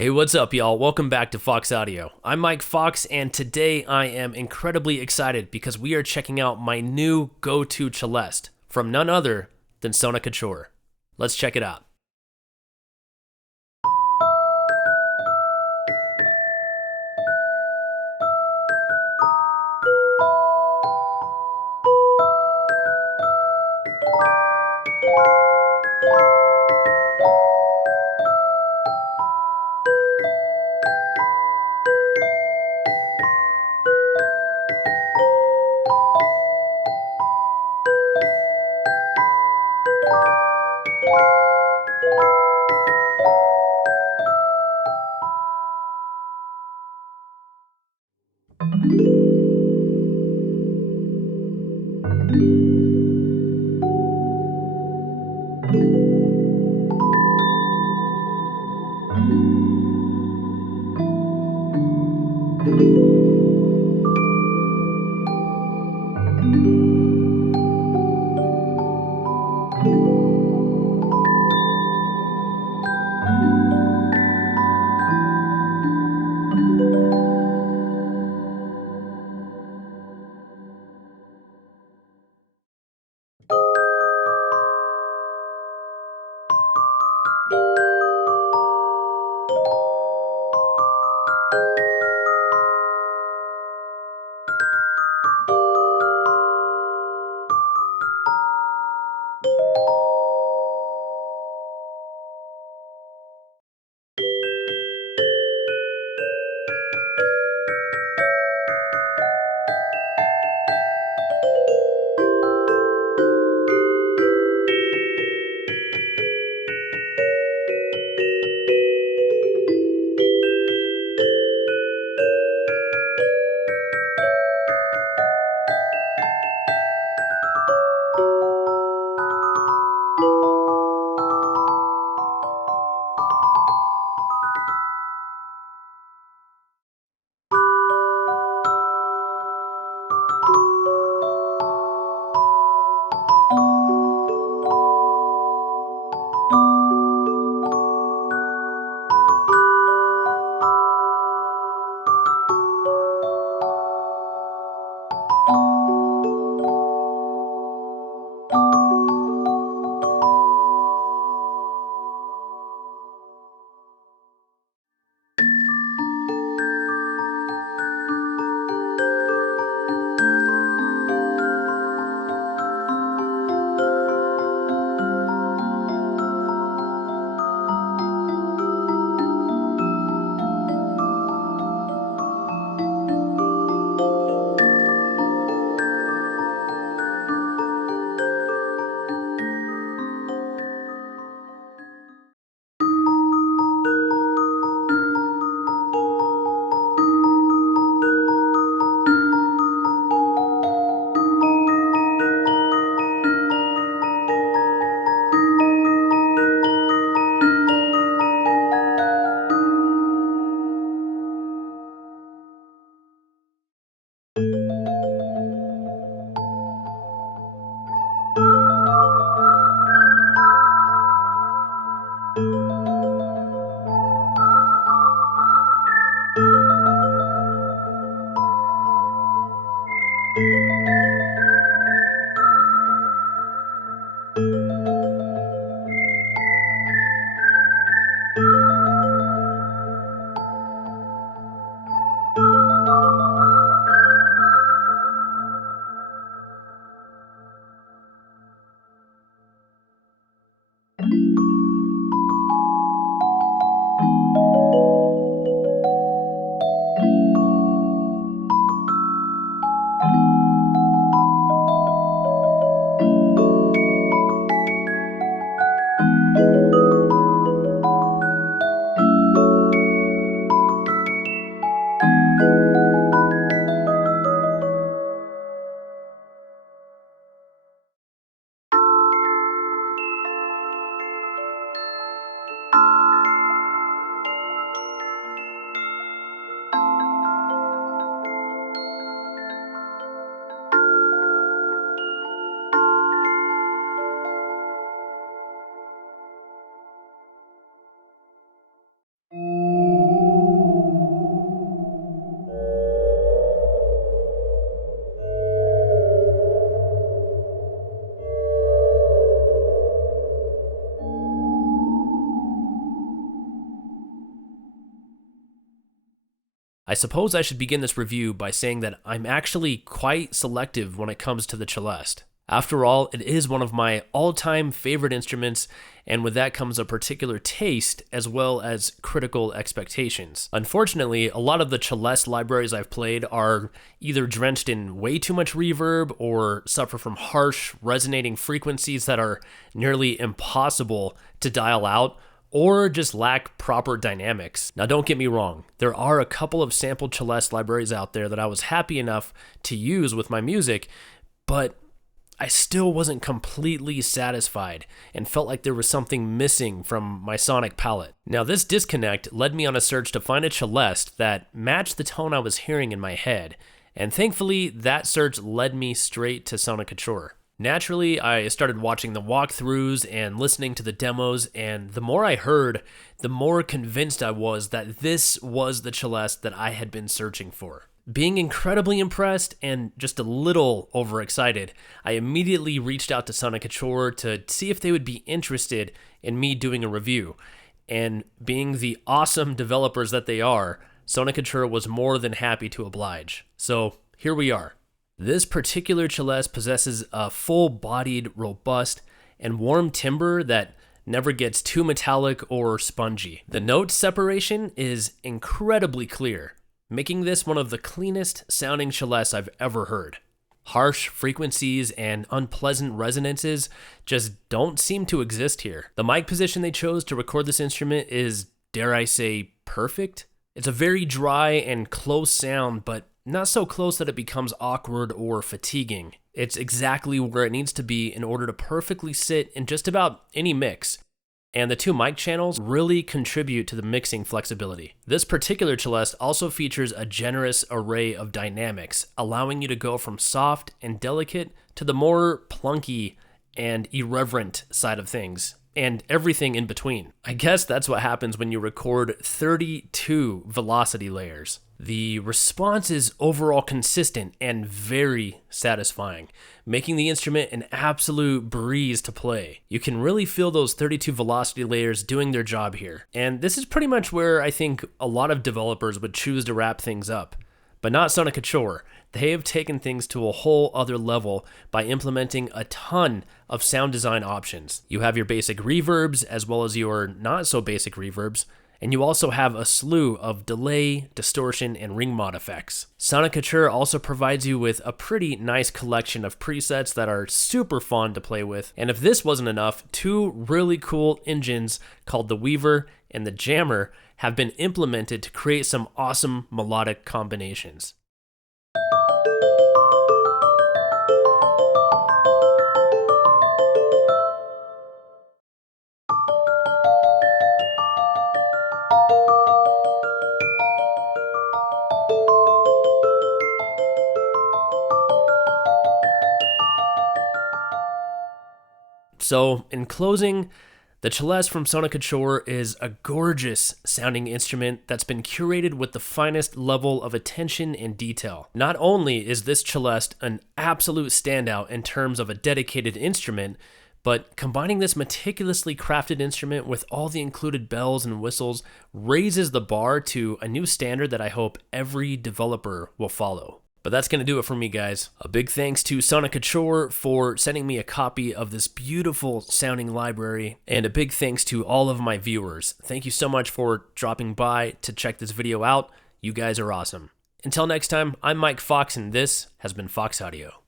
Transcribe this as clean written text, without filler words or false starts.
Hey, what's up, y'all? Welcome back to Fox Audio. I'm Mike Fox, and today I am incredibly excited because we are checking out my new go-to Celeste from none other than Soniccouture. Let's check it out. I suppose I should begin this review by saying that I'm actually quite selective when it comes to the Celeste. After all, it is one of my all-time favorite instruments, and with that comes a particular taste as well as critical expectations. Unfortunately, a lot of the Celeste libraries I've played are either drenched in way too much reverb or suffer from harsh, resonating frequencies that are nearly impossible to dial out, or just lack proper dynamics. Now don't get me wrong, there are a couple of sampled Celeste libraries out there that I was happy enough to use with my music, but I still wasn't completely satisfied and felt like there was something missing from my sonic palette. Now this disconnect led me on a search to find a Celeste that matched the tone I was hearing in my head, and thankfully that search led me straight to Soniccouture. Naturally, I started watching the walkthroughs and listening to the demos, and the more I heard, the more convinced I was that this was the Celeste that I had been searching for. Being incredibly impressed and just a little overexcited, I immediately reached out to Soniccouture to see if they would be interested in me doing a review. And being the awesome developers that they are, Soniccouture was more than happy to oblige. So here we are. This particular Celeste possesses a full-bodied, robust, and warm timbre that never gets too metallic or spongy. The note separation is incredibly clear, making this one of the cleanest sounding Celestes I've ever heard. Harsh frequencies and unpleasant resonances just don't seem to exist here. The mic position they chose to record this instrument is, dare I say, perfect? It's a very dry and close sound, but not so close that it becomes awkward or fatiguing. It's exactly where it needs to be in order to perfectly sit in just about any mix. And the two mic channels really contribute to the mixing flexibility. This particular Celeste also features a generous array of dynamics, allowing you to go from soft and delicate to the more plunky and irreverent side of things, and everything in between. I guess that's what happens when you record 32 velocity layers. The response is overall consistent and very satisfying, making the instrument an absolute breeze to play. You can really feel those 32 velocity layers doing their job here. And this is pretty much where I think a lot of developers would choose to wrap things up. But not Soniccouture. They have taken things to a whole other level by implementing a ton of sound design options. You have your basic reverbs as well as your not so basic reverbs, and you also have a slew of delay, distortion, and ring mod effects. Soniccouture also provides you with a pretty nice collection of presets that are super fun to play with, and if this wasn't enough, two really cool engines called the Weaver and the Jammer have been implemented to create some awesome melodic combinations. So, in closing, the Celeste from Soniccouture is a gorgeous sounding instrument that's been curated with the finest level of attention and detail. Not only is this Celeste an absolute standout in terms of a dedicated instrument, but combining this meticulously crafted instrument with all the included bells and whistles raises the bar to a new standard that I hope every developer will follow. But that's going to do it for me, guys. A big thanks to Soniccouture for sending me a copy of this beautiful sounding library, and a big thanks to all of my viewers. Thank you so much for dropping by to check this video out. You guys are awesome. Until next time, I'm Mike Fox, and this has been Fox Audio.